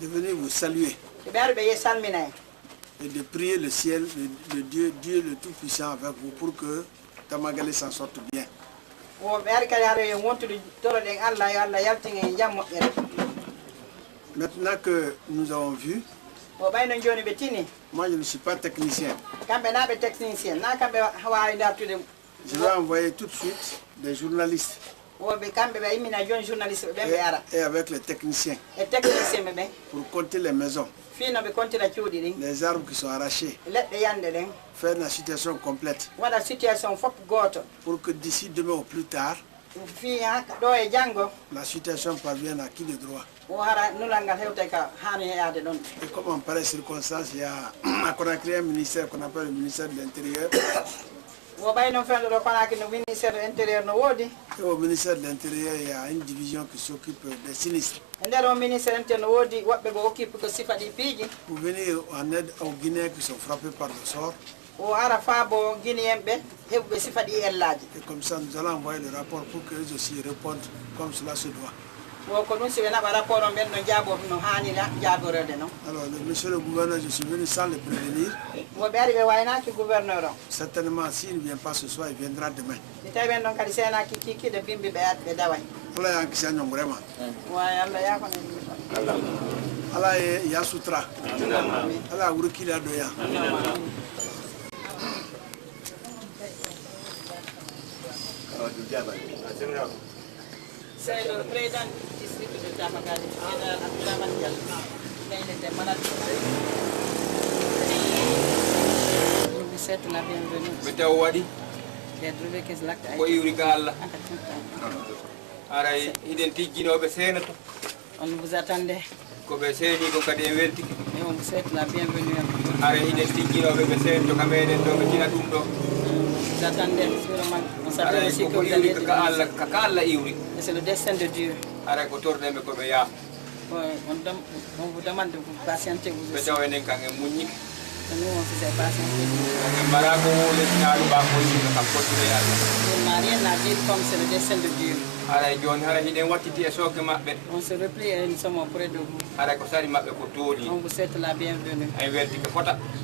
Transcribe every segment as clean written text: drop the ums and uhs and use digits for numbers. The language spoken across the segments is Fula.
de venir vous saluer et de prier le ciel, le Dieu le Tout-Puissant avec vous pour que Tamagale s'en sorte bien. Maintenant que nous avons vu, moi je ne suis pas technicien. Je vais envoyer tout de suite des journalistes et avec les techniciens pour compter les maisons, les arbres qui sont arrachés, faire la situation complète pour que d'ici demain ou plus tard, la situation parvienne à qui de droit. Et comme en pareille circonstance, il y a qu'on a créé un ministère qu'on appelle le ministère de l'Intérieur. Et au ministère de l'Intérieur, il y a une division qui s'occupe des sinistres. Pour venir en aide aux Guinéens qui sont frappés par le sort. Et comme ça, nous allons envoyer le rapport pour qu'eux aussi répondent comme cela se doit. Alors, monsieur le gouverneur, je suis venu sans le prévenir. Certainement, s'il ne vient pas ce soir, il viendra demain. Allah ya sutra. Allah urukila doya. C'est le président du district de Tamagale, Abdourahmane Diallo. Il était malade. Je vous souhaite la bienvenue. J'ai trouvé que c'est l'acte. On vous attendait. Et on vous souhaite la bienvenue. Vous attendez sûrement. On savait aussi que vous alliez devenir. C'est le destin de Dieu. On vous demande de vous patienter vous aussi. Nous, on faisait patienter. On n'a rien à dire comme c'est le destin de Dieu. On se replie et nous sommes auprès de vous. On vous souhaite la bienvenue.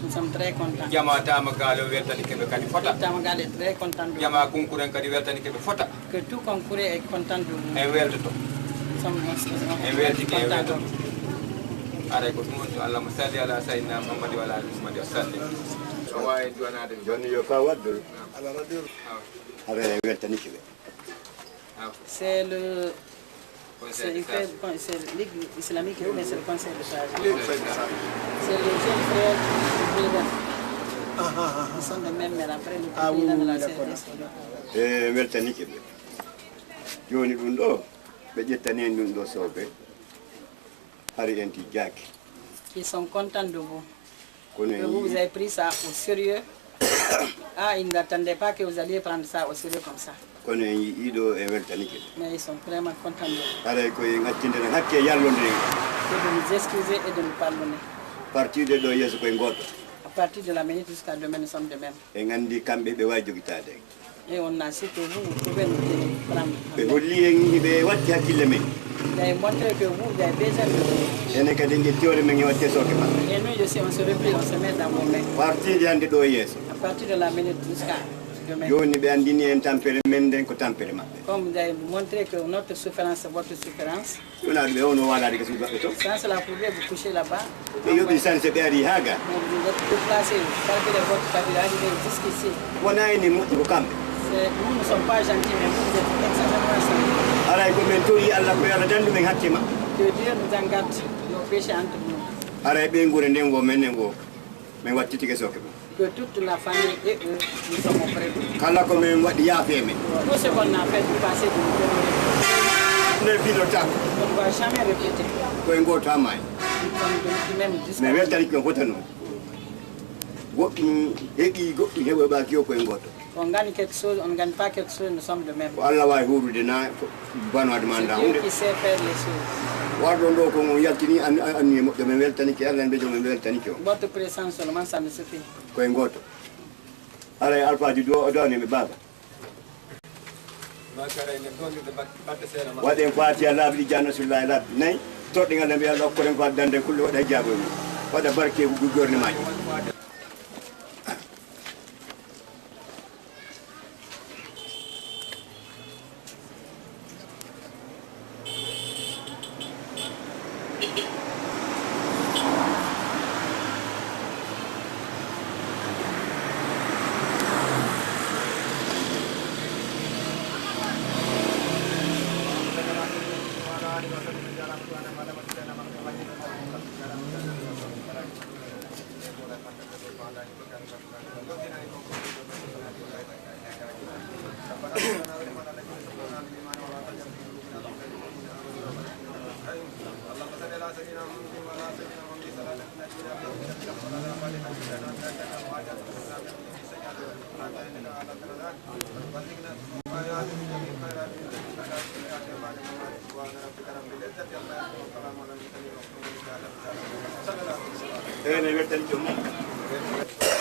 Nous sommes très contents. Tamagale est très content de vous. Que tout Konkure est content de vous. Nous sommes contents de vous. C'est le... C'est l'Église islamique ou c'est le conseil de charge? C'est le jeune frère du président. Ils sont de même, mais après le président de la CDS. Ils sont contents de vous. Que vous avez pris ça au sérieux. Ah, ils n'attendaient pas que vous alliez prendre ça au sérieux comme ça. Mais ils sont vraiment contents de vous. De nous excuser et de nous pardonner. À partir de la minute jusqu'à demain, nous sommes de même. Et on a su que vous pouvez nous prendre. Vous avez montré que vous avez besoin de nous. Et nous aussi, on se replie, on se met dans vos mains. À partir de la minute jusqu'à demain. Comme vous avez montré que notre souffrance est votre souffrance. Sans cela, vous pouvez vous coucher là-bas. Vous vous déplacez, calculez votre cabine, jusqu'ici. Nous ne sommes pas gentils, mais vous êtes exagérément gentils. Que Dieu nous en garde nos péchés entre nous. Que toute la famille et eux, nous sommes auprès de vous. Tout ce qu'on a fait du passé, de nous donner. On ne va jamais répéter. Nous sommes même jusqu'à on gagne quelque chose, on ne gagne pas quelque chose, nous sommes de même. C'est Dieu qui sait faire les choses. Votre présence seulement, ça me suffit. waɗen fatiha laaɓi janno sullahi laaɓi nayyi toɗɗe ngal mbiya Allah koɗen ko addande kulle waɗa jaabomi waɗa barke gouvernement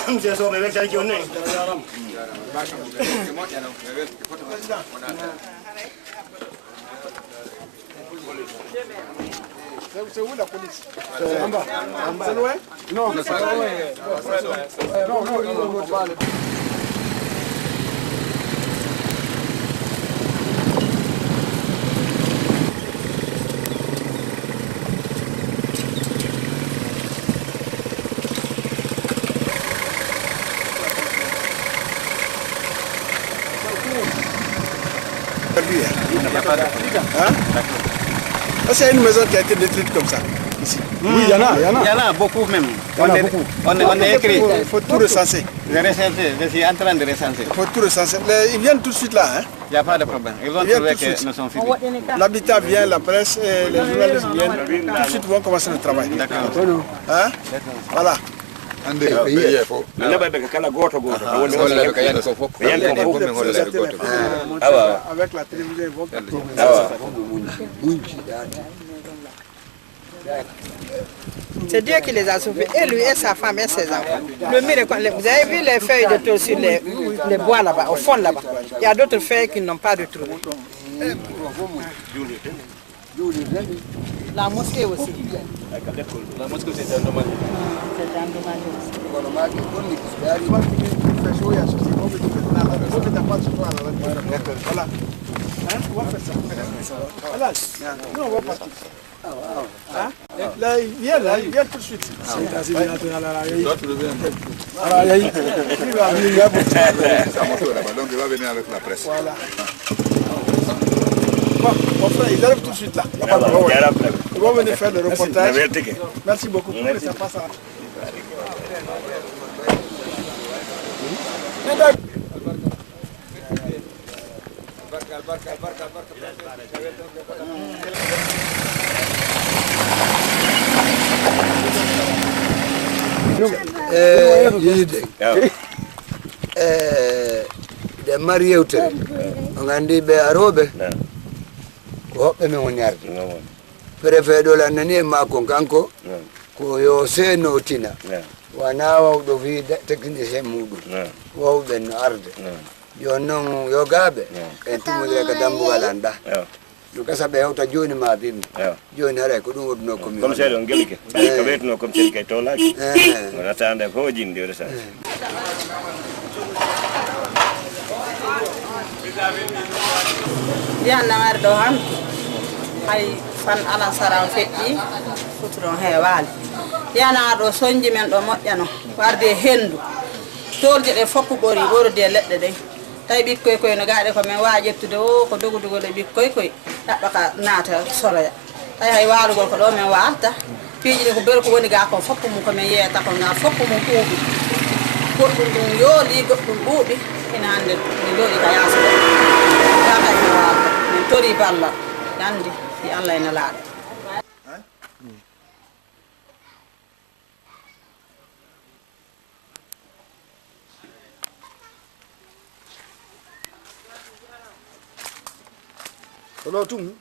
Monsieur Sow, mais avec journée. C'est où la police? C'est en bas. C'est loin? Non, c'est loin. Non, c'est une maison qui a été détruite comme ça, ici. Oui, il y en a beaucoup même. On est écrit. Il faut tout recenser. Je suis en train de recenser. Il faut tout recenser. Ils viennent tout de suite là. Hein? Il n'y a pas de problème. Ils vont trouver que nous sommes finis. L'habitat vient, la presse, et les journalistes viennent. Tout de suite, vont commencer le travail. D'accord. Hein? Voilà. Avec la télévision, ils vont c'est Dieu qui les a sauvés, et lui et sa femme et ses enfants. Le miracle, vous avez vu les feuilles de tôle sur les bois là-bas, au fond là-bas. Il y a d'autres feuilles qui n'ont pas de trou. La mosquée aussi. La mosquée c'est endommagé. C'est endommagé voilà. Hein? On va faire ça. Voilà. Nous, on va partir. Hein? Là, il vient tout de suite. Donc il va venir avec la presse. Voilà. Bon, mon frère, ils arrivent tout de suite là. Ils vont venir faire le reportage. Merci beaucoup. Merci. Ça passe à... de mari yewtere o gandi ɓe aroɓe ko hoɓɓe men woni arde préfet ɗo lannani e makko kanko ko yo senotina wona wawɗo wi technicien muɗum wawɓen no arde joni noon yo gaaɓe en timmodire ko dambugal anda no gasa ɓe hewta joni ma bimmi joni haray ko ɗum woduno commune commissaire on gelike ko weytuno commissaire kay tolaki wonata ande fof jindi o resa ndiyan namare ɗo hamki hay fan alansara feƴƴi futuron heewali yana ɗo soñji men ɗo moƴƴano warde hendu tolje ɗe foppu ɓori ɓorodi e leɗɗe ɗe tawi ɓikkoy koye no gaɗe ko min wawi ƴettude o ko dogudugol e ɓikkoy koye ɗaɓɓa ka naata soroya tawi hay walugol ko ɗo min wawata piiji ɗi ko beele ko woni ga ko foppu mum komin yeyata ko ga foppu mum ɓuuɓi goɗɗum ɗum yooli goɗɗum ɓuuɓi ina hande mi jooɗi ka yaasa ɗo gakay mi wawata min tori ballal andi si Allah ene laaɗa Hello, tum.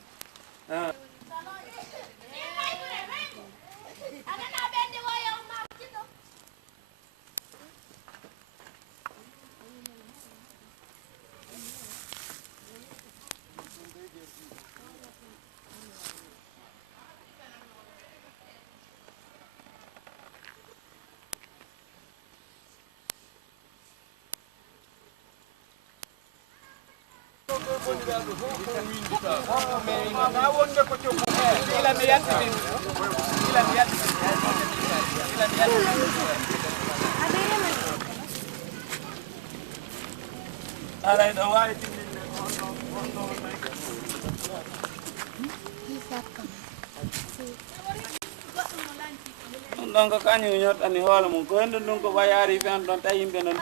Donc kañum ñottani hoole mum ko henndu ndun ko wayari fen ɗon tawi yimɓe noon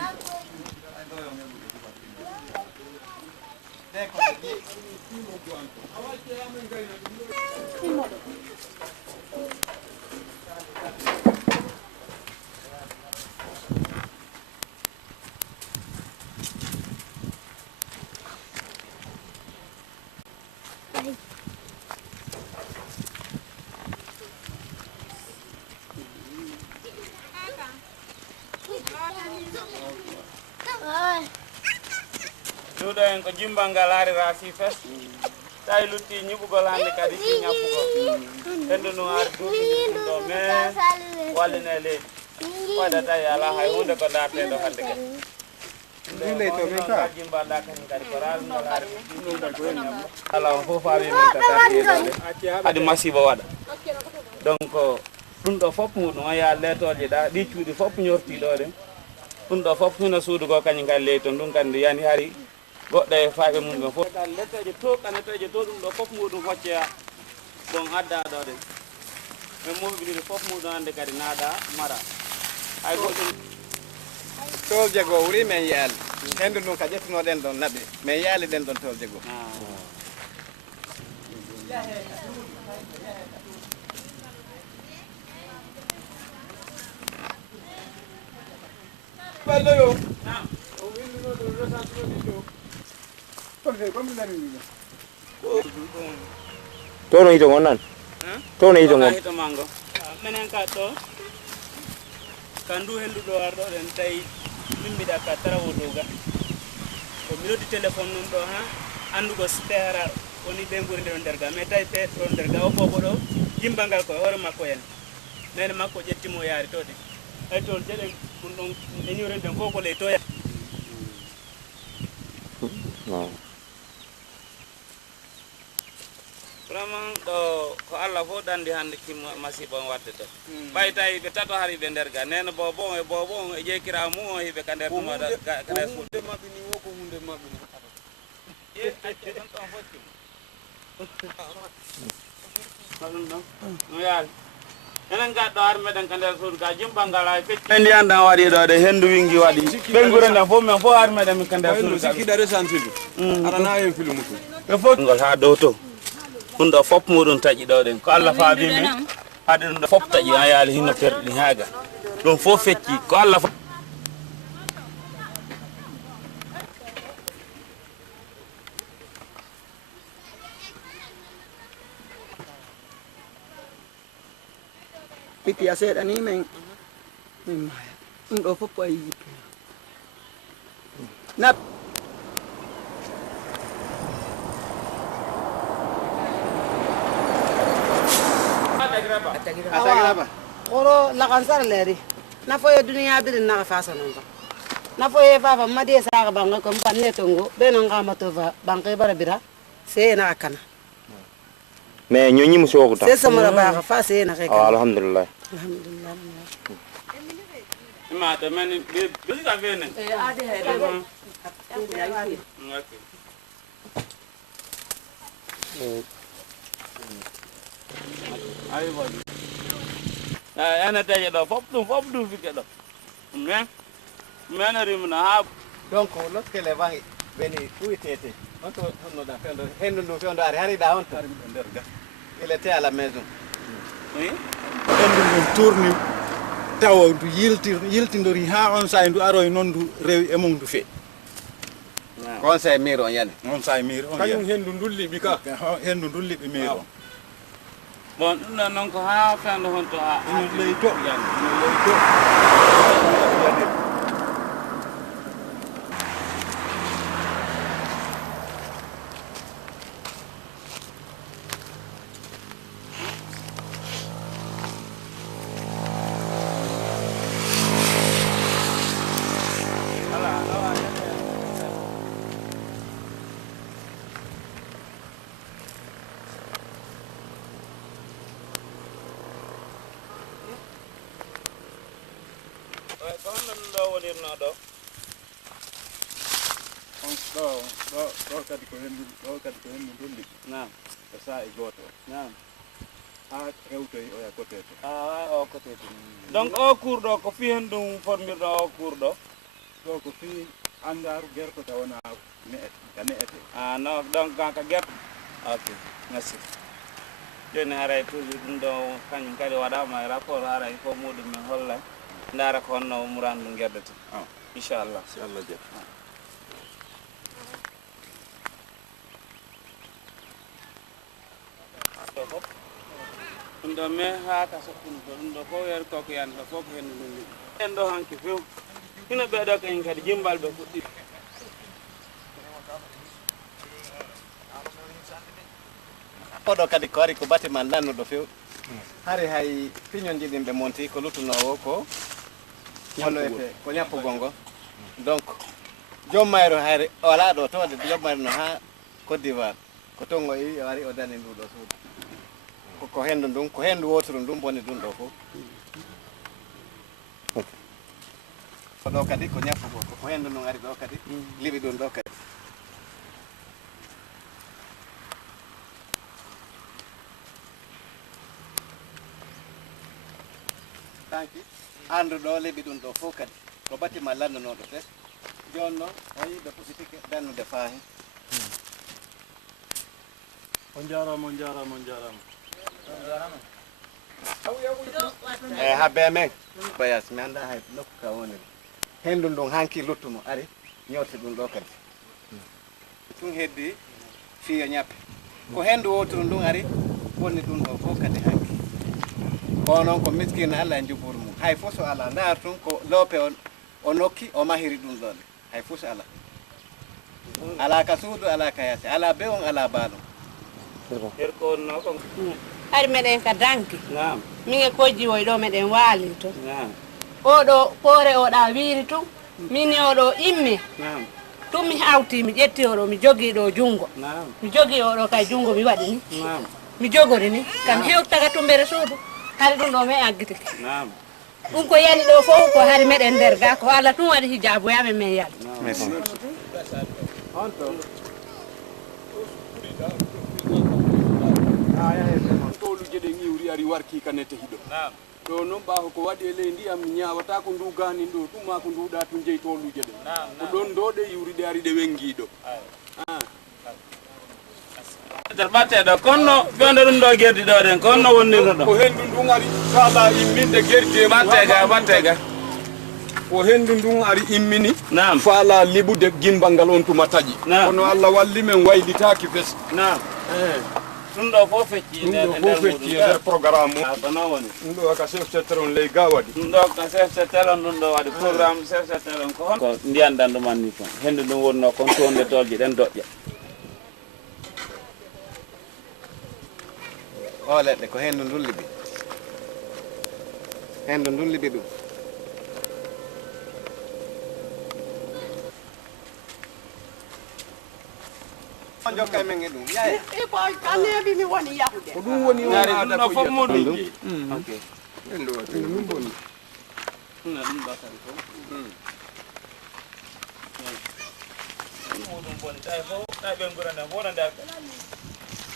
Duɗo en ko jimbal ngal arira si fes tawi lutti ñiɓugol hannde kadi si ñappugo henndu nu ari duuɓi ɗo mais walline leydi waɗa tawi ala hay hunde ko darteɗo hannde kadi jimbal ɗa kañum kadi ko ralngal ari ala on fof fawi men ka tartiɗode adi masiba waɗa donc ɗum ɗo fof muɗum o yaa lettoje ɗa ɗi cuuɗi fof ñortiɗo ɗen ɗum ɗo fof hino suudu ko kañum kadi leydi to ɗum kandi yani hari goɗɗo e faaɓe mum ɓe fof letteje to ƙaneteje to ɗum ɗo fof muɗum hocceya ɗon adda ɗo ɗen ɓe moɓiɗiri fof muɗum hannde kadi naaɗa mara hay goɗɗum tol jego wuri men yaali henndu ɗum ka ƴettunoɗen ɗon naɓe min yaali ɗen ɗon tol jego tono hito gonnan tono hito gon hito mango menen ka to kandu hendu do ardo den tay mimmida ka tarawo doga ko mi lodi téléphone nun do ha andugo stera woni be ngori nder derga me tay te to derga o bobo do jimbangal ko hore makko en nene makko jettimo yaari to de ay to jeden dum don enyore den foko le to ya vraiment ɗo ko Allah fof ɗanndi hannde kimmo masiba on wadde to ɓay tawi ɓe tato hari ɓe nder ga nene bobo on e jeykira mum on hiɓe ka nder ɗuma ka hunde maɓɓe ni wo ko hunde maɓɓe ni acce ɗon ɗon foccum ɗum ɗon no yaari enen gaɗɗo har meɗen ka nder suudu ga jimbal ngal hay fecci ɓe ndiyan ɗan waɗi ɗo de henndu wingi waɗi ɓengure nden fof men fof har meɗen min ka nder suudu sikkiɗa resantidu aɗana hen filmu tum ɓe fof ngol ha dow to ɗum ɗo fof muɗum taƴi ɗo ɗen ko Allah faabi min haade ɗum ɗo fof taƴi ha yaali hinno perɗi haaga ɗum fof fecci ko Allah piti a seeɗa ni min maya ɗum ɗo fof ko a yiyippi nap Awa, koro lakansar leri. Na foye dunia biri na fasa namba. Na foye fafa madi sa banga ko mpanne tongo be no ngama to va banke bara bira se na kana. mais ñoo ñi mu soogu ta Se samara ba fa se na rek. alhamdulillah Alhamdulillah. ma de men bi ka vene Adi ay wadi ana taƴe ɗo fof ɗum fikke ɗo men rimna ha donc lorsque les vents veni uytete on to honnoɗa fewdo henndu ndu fewdo ari hariɗa on to nder ga il était à la maison henndu ndu tourni tawa ndu yiltidori ha on saha ndu aroy noon ndu rewi e mum ndu fe on saha miir on yani on saha miir on kañum henndu dulliɓi ka henndu dulliɓi miir on bon ɗum ɗon noon ko ha fende hon to ha ino ley to ino ley to ko non do wonirno do on do kadi ko hendu dolli naam ko sa e goto naam ha rewtoy o ya kotete o kotete donc o kurɗo ko fi hen ɗum formirɗo o kurɗo ɗo ko fi angaru gerto tawana ne'ete non donc ka gerto ok merci joni haray toujours ɗum ɗo kañum kadi waɗama e rapport haray fof muɗum men holla ndaara ko honno murandu ɗum guerdete inchallah jeex ɗum ɗo mais ha ka sokkuno to ɗum ɗo fof yer koko yan ɗo fof ko henno ɗum liɗi en ɗo hanki few hino ɓeɗo kañum kadi jimbal ɓe fuɗɗi oɗo kadi ko ari ko bâtiment lannuɗo few hari hay piñon jiɗin ɓe monti ko luttunowo ko hono ete ko ñappugol ngo donc jommayro hayre o ala ɗo towde jommayro no ha Côte d'Ivoire ko tongo yi o ari o dani nduɗo suudu ko hendu ndun ko hendu wotoro ndun boni ɗum ɗo fof ɗo kadi ko ñappugol ko hendu ndun ari ɗo kadi liɓi ɗum ɗo kadi tanki anduɗo leɓi ɗum ɗo fof kadi ko bâtiment lanndanoɗo tes joni noon o yiɓe pusitike dannude faahe on jarama eyyi habbe men bayas mi anda hay nokku ka woniri hendu ndun hanki luttumo ari ñorti ɗum ɗo kadi ɗum heddi fiya ñappe ko hendu wotoro ndun ari bonni ɗum ɗo fof kadi hanki ko noon ko miskina Allah e juburu mum hay fof so ala ndaar tun ko loope o nokki o mahiri ɗum ɗonne hay fof so ala ala ka suudu ala ka yase ala bewon ala baalum ko no ko ari meɗen ka danki min e kojji woy ɗo meɗen waali to oɗo poore oɗa wiiri tun min oɗo immi tun mi hawti mi ƴetti oɗo mi jogii ɗo junngo mi jogii oɗo kay junngo mi waɗi ni mi jogori ni kam hewtaga tumbere suudu hari ɗum ɗo me aggitike ɗum ko yani ɗo fof ko hari meɗen nder ga ko Allah tun waɗi hijabu yamen men yaali toluje ɗen iwri ari warki kanete hiɗo ɗo noon ɓaawo ko waɗi e ley ndiyam ñaawata ko ndugani ɗo ɗumma ko nduɗa tun jeyi toluje ɗen ko ɗon ɗo ɗe iwri ɗe ari ɗe wengiɗo ɓatteɗo konno fewde ɗum ɗo guerdi ɗo ɗen konno wonnirno ɗo ko hendu ndun ari sala imminde guerdi battega ko hendu ndun ari immini faala liɓude gimbal ngal on tuma taƴi kono Allah walli men waylitaki fes ɗum ɗo fof fecci e nder programme ɗum ɗo ka chef secteur on ley ga waɗi ɗum ɗo ka chef secteur on ɗum ɗo waɗi programme chef secteur on ko hon ko ndiyanɗan ɗuman ni kon hendu ɗum wonno kon tonde tolje ɗen doƴƴa o leɗɗe ko hendu ndun liɓi hendu ndun liɓi ɗum jokka men e ɗum yaye ko kaneɓi mi woni yahude ko ɗum woni ñaari ɗum ɗo fof moɗum ok hendu wati ɗum bonni ɗum ɗo kadi fof ɗum bonni tawi fof tawi ɓen ɓurane fof no nder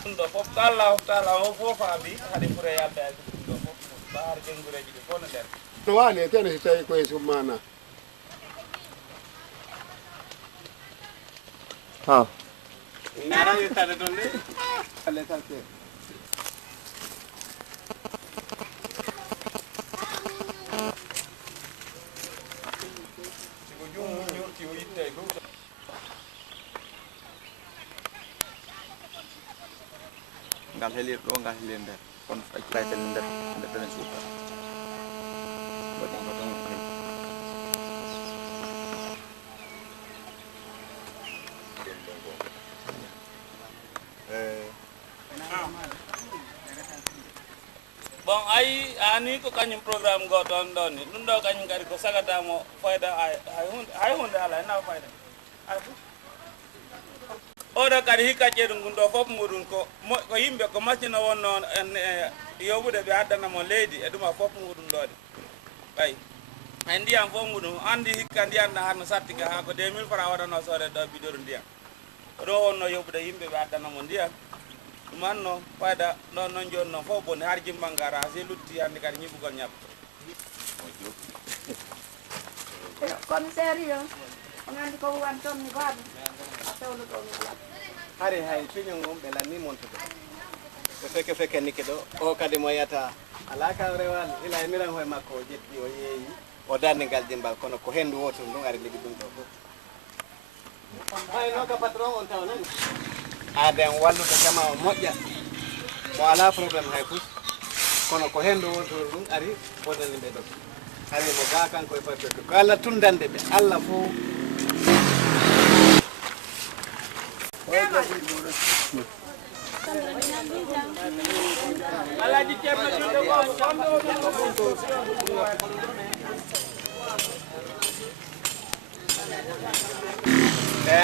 ɗum ɗo fof kala hoftala o fof faabi haɗe ɓuura yaldade ɗum ɗo fof ɓaar ɓengureji ɗi fof no nder no wani e tene so tawi koye summana nara yettade toon de alle salté siko jomum ñurti o yitte e dow ngal helir ɗo ngal helir nder kono ɗayten nder nder tene suuka bon ayi ani ko kañum programme goto on ɗon ni ɗum ɗo kañum kadi ko sagatamo fayda hay hunde ala ena fayda oɗo kadi hikka ƴeeɗu ngun ɗo fof muɗum ko yimɓe ko machine o wonno yoɓude ɓe addanamo leydi e ɗuma fof muɗum ɗo de ɓayi ndiyam fof muɗum andi hikka ndiyam na harno sattika ha ko 2000 francs waɗano sore ɗo bidoro ndiyam ko ɗo wonno yoɓude yimɓe ɓe addanamo ndiyam ɗum anno fayda ɗon noon joni noon fof boni har jimmal ngara ha se lutti hande kadi ñiɓugol ñabto commissaire yo on andi ko wan toon mi baɗo a tawlo ɗo mi ala hari hay piñol ngol ɓe lanni montude so fekke nike ɗo o kadi mo yiyata ala kan rewal ila e miran hoye makko o ƴetti o yeeyi o darde ngal dimbal kono ko hendu woto ɗum ari liggi ɗum ɗo fof hayno ka patron on taw nani aden wallude jama o moƴƴa mo ala probléme hay pus kono ko hendu woto ɗum ari wonani ɓe ɗo hari mo ga kanko e patron ko Allah tundande ɓe Allah fof Alaji Ceerno Juuɗe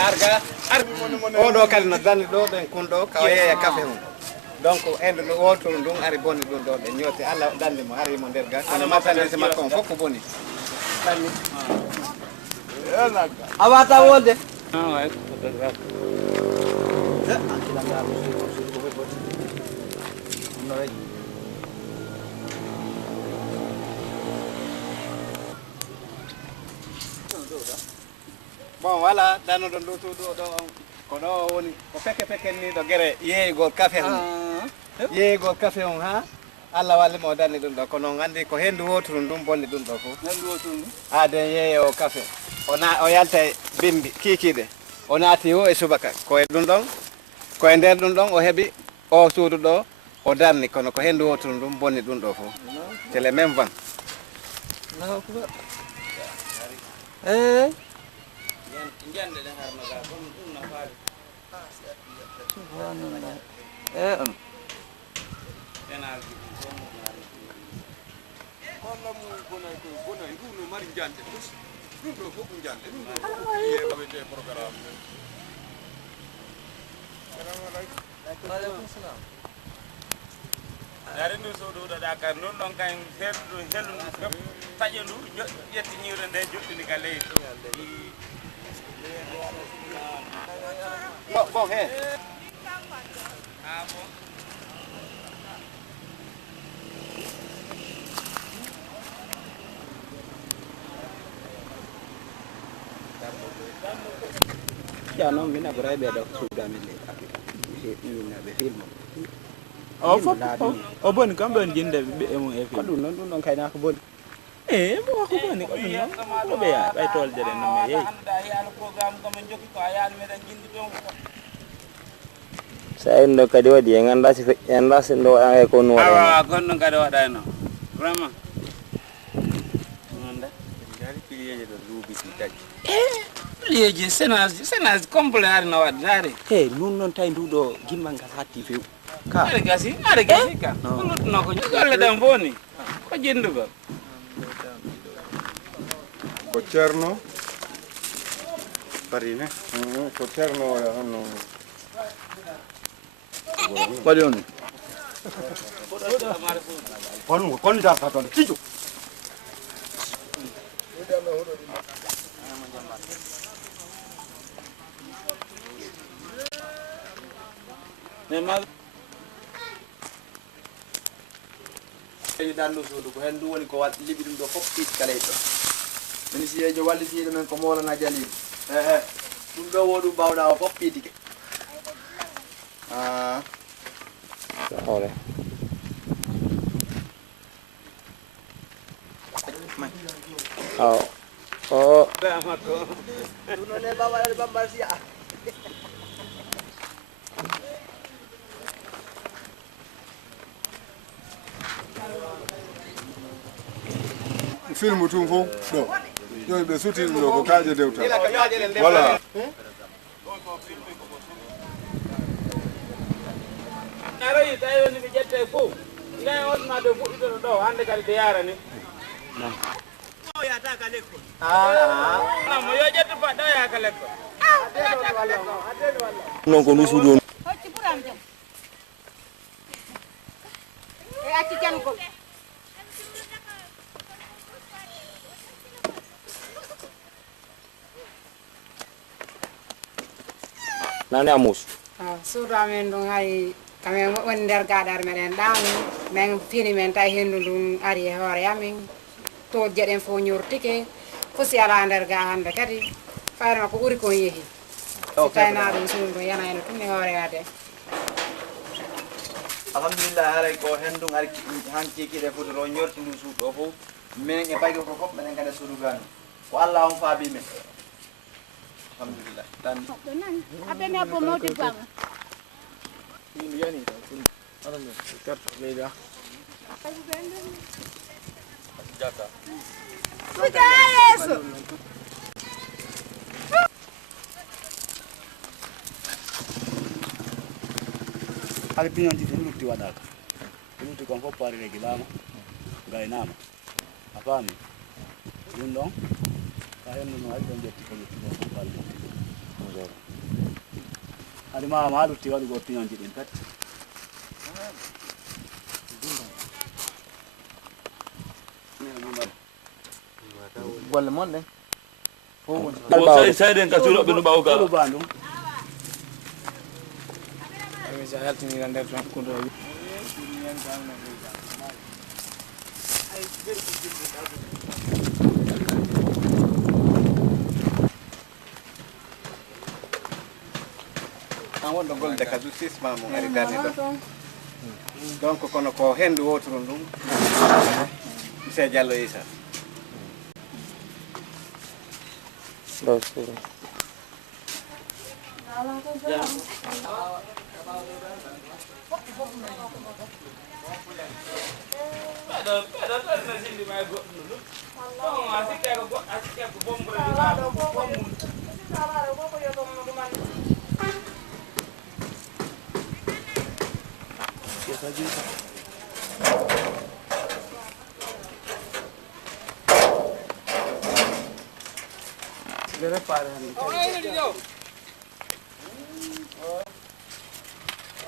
arga oɗo kadi no danni ɗo ɓen kunɗo kawa yeeya café mum donc endo no wotoro ndun ari bonni ɗum ɗo ɓe ñoote Allah danni mo arimo nder ga kono marchandise makko on fof ko boni danni a wata wonde bon voilà dano ɗon ɗo tuɗo ɗo ko ɗo woni ko fekke ni ɗo guere yeeygol café on yeeygol café on ha Allah wallimo o danni ɗum ɗo kono andi ko hendu woturu ndum bonni ɗum ɗo fof hendu woturu ndu aden yeeye o café o yalta bimbi kikiɗe o naati o e subaka koye ɗum ɗon koye nder ɗum ɗon o heeɓi o suudu ɗo o darni kono ko hendu woturu ndum bonni ɗum ɗo fof c'est le même vent jande ɗe harno ga ɗum ɗum no faari kolla mum bonay ko bonay ɗum no mari jande ɗum ɗo fof ko jande ɗum ɗo fof yeɓete programme salamu aleykum aleykum salam ari ndu so ɗo ɗa kar non ɗon kañ seeɗu hellu ndu fep taƴa ndu ƴetti ñiwre nde joɗɗini ka leydi bon he ya non mina bray be do suuda min le min be film o fof o boni kamɓe on jinde ɓe mum e ko ɗum noon ɗum ɗon kayna ko boni mo ko boni ko ɗum noon ɗo ɓe yaa ɓay tolde ɗen no mi yeeyi yaala programme kamen jokki ko a yaani meɗen jindi ɗon sa en ɗo kadi waɗi e ganda si feƴƴanda sen ɗo waɗa ko no waɗa gonɗum kadi waɗayno vraiment anda jari pilieje ɗo duuɓiti taggi pilieje sénage complet ari no waɗde ari nun noon tawi nduɗo gimmal ngal hatti few ari gasi ka ko luttuno ko golle ɗen fof ni ko jindugol ko ceerno farine ko ceerno oya honno waɗi on on ko konnita sa toon tijo dandu suudu ko hen ɗum woni ko liɓi ɗum ɗo fof piiti kala ɗo ministre wallitiɗo men ko molana jaliɗo ɗum ɗo wo ɗum ɓawɗa o fof piitike hoore o ɗum noon e babaɗe bambal siya film tum fof ɗo ƴoyi ɓe suti ɗum ɗo ko kaaje dewta voilà aroyi tawi woni ɓe ƴette fof ngayi ordinateur de fuɗɗitoto ɗo hande kadi de yarani yataka l'école mo yo ƴetto baɗɗo yaka l'école non ko nusuɗo hocci ɓuram jom e acci jangol nane amus suudu men ɗum hay kamen woni nder gaɗare meɗen ɗawni min fini men tawi hendu ndun ari e hoore yamin toje ɗen fof ñortike fosi ala nder ga hande kadi fayrema ko ɓuuri kon yeehi so tawina ɗum suudu ɗum yana ene tummi hoore yade alhamdulillah haray ko hendum ari hanki kiɗe fotoro ñorti ndu suudu o fof minen e baygo ko fof minen kada suudu gano ko Allah on faabi men alhamdulillah tan abene abo mawde bama yani alhamdulillah carte leyda jaka Fugaeso hali piñon ti ɗum lutti waɗaka ɗum lutti kon fof paari regilama gaynama a faami ɗum ɗon ka hendu no hay ɗon jetti ko lutti kon fof paari lutti hade mama ha lutti waɗugo piñon ji ɗin kadi golle mon ɗen sayden ka cuuɗoɓe no ɓaw ga bandum sa haltinira nder tan kundo wi an wonɗo golde ka justissement mo ari darni ɗo donc kono ko hendu wotoro ndum monsieur Diallo Issa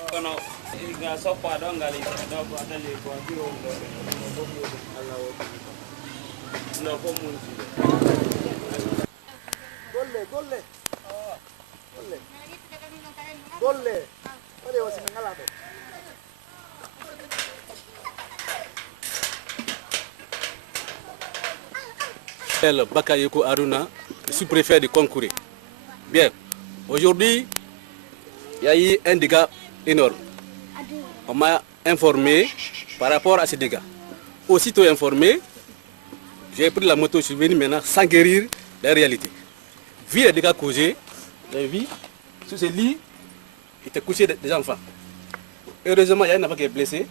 kono ga soppa ɗo ngal ɗo ko adali ko biro ɗo Allah o no ko mun golle golle golle golle wale wasi ngala to Bakayoko Aruna, sous-préfet de Concouré. Bien, aujourd'hui, il y a eu un dégât énorme. On m'a informé par rapport à ces dégâts. Aussitôt informé, j'ai pris la moto, je suis venu maintenant sans guérir la réalité. Vu les dégâts causés, j'ai vu sur ce lit, il était couché des enfants. Heureusement, il y a un enfant qui est blessé.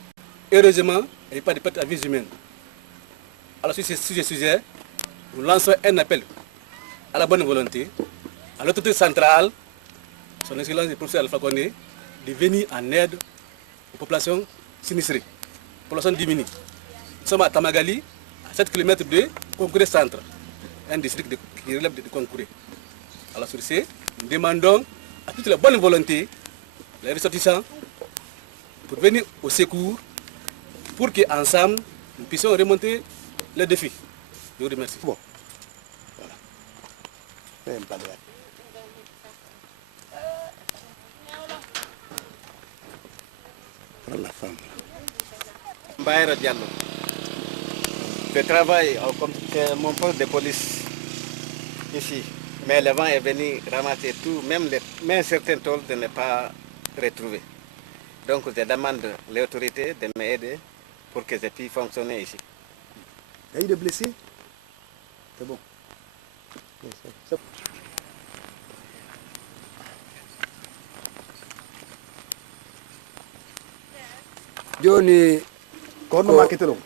Heureusement, il n'y a pas de perte à vie humaine. Alors sur ce sujet, nous lançons un appel à la bonne volonté, à l'autorité centrale, son excellence le professeur Alpha Condé, de venir en aide aux populations sinistrées, populations diminuées. Nous sommes à Tamagali, à 7 km de Concouré Centre, un district qui relève de Concouré. Alors sur ce, nous demandons à toute la bonne volonté, les ressortissants, pour venir au secours, pour qu'ensemble, nous puissions remonter le défi. Je vous remercie. Bon. Voilà. La femme. Bayra Diallo. Je travaille comme mon poste de police ici. Mais le vent est venu ramasser tout, même certains tôles de ne pas retrouver. Donc je demande les autorités de m'aider pour que je puisse fonctionner ici. Il y a eu des blessés? C'est bon. Joni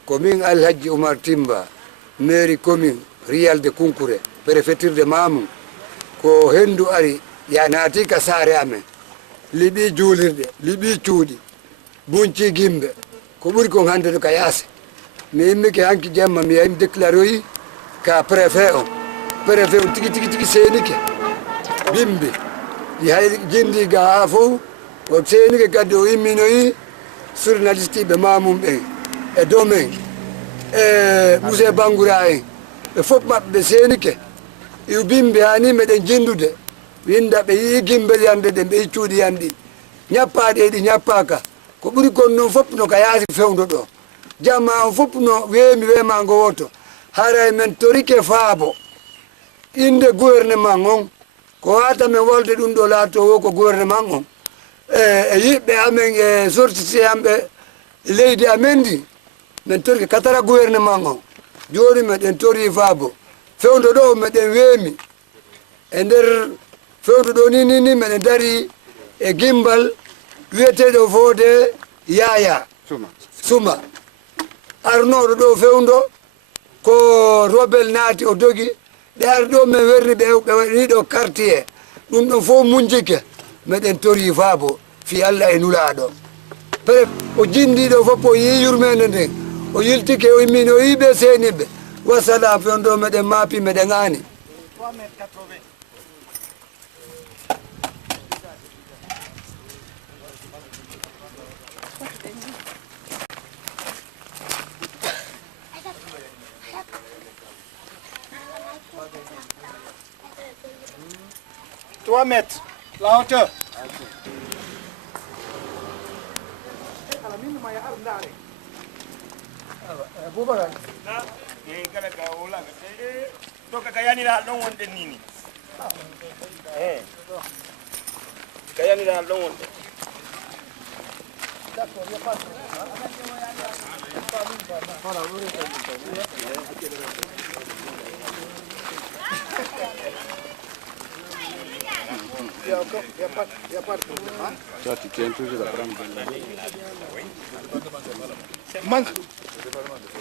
commune Alhaji Oumar Timba, mairie commune Rial de Kunkouré, préfecture de Mamou, ko hendu ari ya naati ka saare amen liɓi juulirɗe liɓi cuuɗi bunci gimɓe ko ɓuri kon hande ɗo ka yaase mi immike hanki jemma mi yahimi déclaroyi ka préfet on tigi tigi tigi seenike bimbi hay jindi ga ha fof o seenike gadde o imminoyi journaliste ɓe mamum ɓen e dow men e monsieur Bangoura en ɓe fof maɓɓe ɓe seenike iw bimbi hani meɗen jindude winda ɓe yi gimbel yande ɗen ɓe yi cuuɗi yanɗi ñappaɗe ɗi ñappaka ko ɓuri kon noon fof no ka yaasi fewdo ɗo jamma on fof no weemi wemago woto haray men torike faabo inde gouvernement on ko wata men wolde ɗum ɗo laato wo ko gouvernement on e yiɓɓe amen e sortite amɓe leydi amen ndi men torike katara gouvernement on joni meɗen tori faabo fewdo ɗo meɗen weemi e nder fewdo ɗo ni meɗen dari e gimbal wiyeteɗo fode yaya suma arnoɗo ɗo fewdo ko robel naati o dogi ɗe ar ɗo men werni ɓe waɗiniɗo quartier ɗum ɗon fof munjike meɗen tori faabo fi Allah e nulaɗo peut o jindiɗo fof o yi yurmede nden o yiltike o immin o yiɓe seniɓe wassalam fewdo meɗen maapi meɗen ani. Mètres, la hauteur.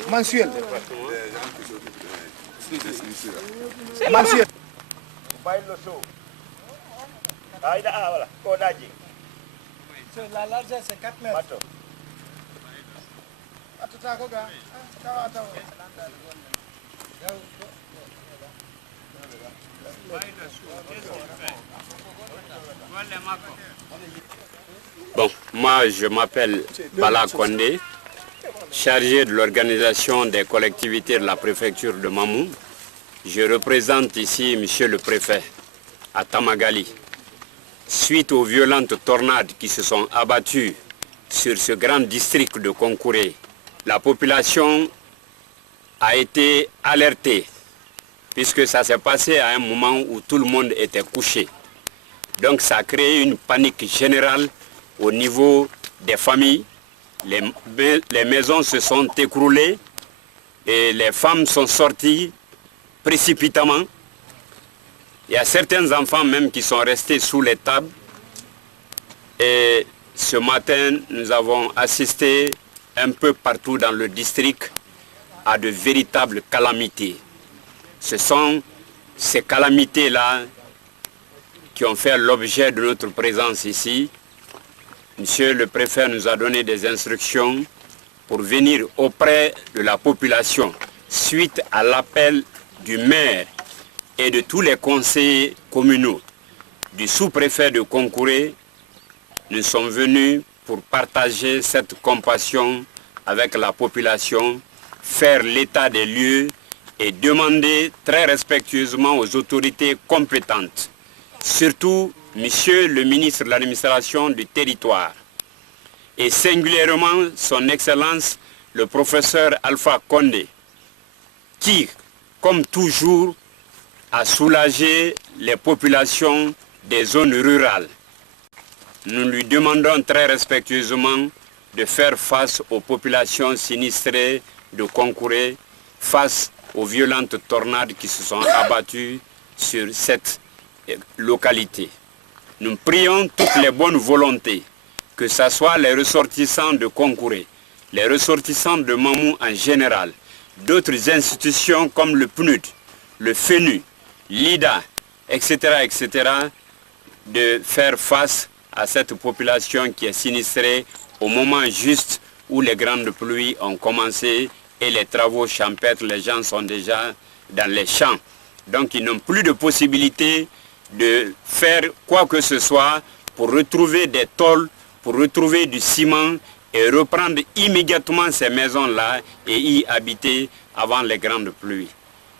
Mensuel. Mensuel. La largeur c'est 4 mètres. Bon, moi je m'appelle Bala Kondé, chargé de l'organisation des collectivités de la préfecture de Mamou. Je représente ici monsieur le préfet à Tamagali. Suite aux violentes tornades qui se sont abattues sur ce grand district de Konkouré, la population a été alertée puisque ça s'est passé à un moment où tout le monde était couché. Donc ça a créé une panique générale au niveau des familles. Les maisons se sont écroulées et les femmes sont sorties précipitamment. Il y a certains enfants même qui sont restés sous les tables. Et ce matin, nous avons assisté un peu partout dans le district à de véritables calamités. Ce sont ces calamités-là qui ont fait l'objet de notre présence ici. Monsieur le préfet nous a donné des instructions pour venir auprès de la population suite à l'appel du maire et de tous les conseillers communaux du sous-préfet de Konkouré. Nous sommes venus pour partager cette compassion avec la population, faire l'état des lieux et demander très respectueusement aux autorités compétentes, surtout monsieur le ministre de l'administration du territoire et singulièrement son excellence le professeur Alpha Condé, qui, comme toujours, a soulagé les populations des zones rurales. Nous lui demandons très respectueusement de faire face aux populations sinistrées de Konkouré, face aux violentes tornades qui se sont abattues sur cette localité. Nous prions toutes les bonnes volontés, que ce soit les ressortissants de Konkouré, les ressortissants de Mamou en général, d'autres institutions comme le PNUD, le FENU, l'IDA, etc., de faire face à cette population qui est sinistrée au moment juste où les grandes pluies ont commencé et les travaux champêtres, les gens sont déjà dans les champs. Donc ils n'ont plus de possibilité de faire quoi que ce soit pour retrouver des tôles, pour retrouver du ciment et reprendre immédiatement ces maisons-là et y habiter avant les grandes pluies.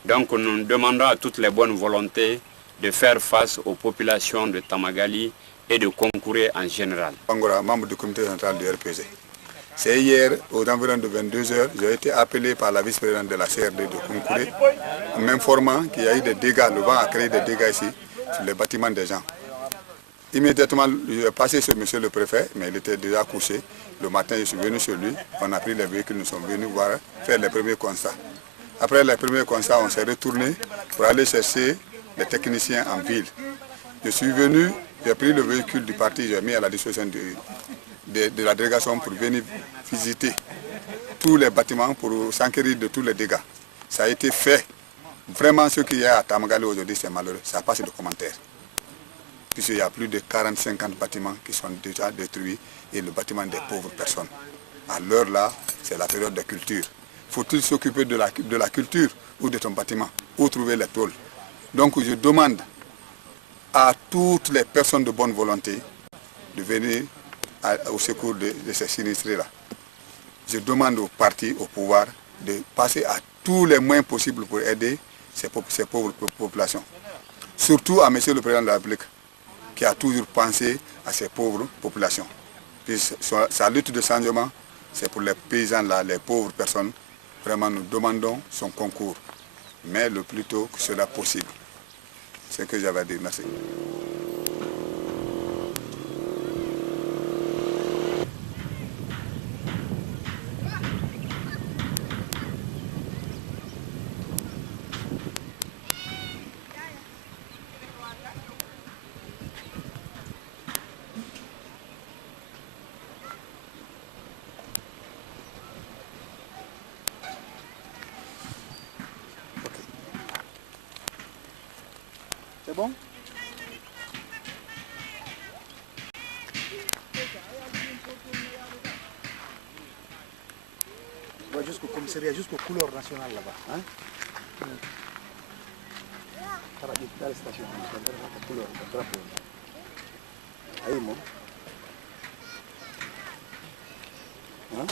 Donc nous demandons à toutes les bonnes volontés de faire face aux populations de Tamagali et de Konkoué en général. Bangora, membre du comité central du RPG. C'est hier, aux environs de 22 h, j'ai été appelé par la vice-présidente de la CRD de Konkoué, m'informant qu'il y a eu des dégâts, le vent a créé des dégâts ici, sur les bâtiments des gens. Immédiatement, je suis passé sur monsieur le préfet, mais il était déjà couché. Le matin, je suis venu chez lui, on a pris les véhicules, nous sommes venus voir, faire les premiers constats. Après les premiers constats, on s'est retourné pour aller chercher les techniciens en ville. Je suis venu, j'ai pris le véhicule du parti, j'ai mis à la disposition de la délégation pour venir visiter tous les bâtiments pour s'enquérir de tous les dégâts. Ça a été fait. Vraiment, ce qu'il y a à Tamagali aujourd'hui, c'est malheureux. Ça passe de commentaires. Puisqu'il y a plus de 40-50 bâtiments qui sont déjà détruits et le bâtiment des pauvres personnes. À l'heure là, c'est la période de culture. Faut-il s'occuper de la culture ou de ton bâtiment? Où trouver les tôles? Donc je demande à toutes les personnes de bonne volonté de venir au secours de ces sinistrés-là. Je demande aux partis, au pouvoir, de passer à tous les moyens possibles pour aider ces pauvres populations. Surtout à M. le Président de la République, qui a toujours pensé à ces pauvres populations. Puis sa lutte de changement, c'est pour les paysans, là, les pauvres personnes. Vraiment, nous demandons son concours, mais le plus tôt que cela possible. C'est ce que j'avais à dire. Merci. C'est bon? On va jusqu'au commissariat, jusqu'au couleur national là-bas. Hein? Para la station, couleur, drapeau. Ahí,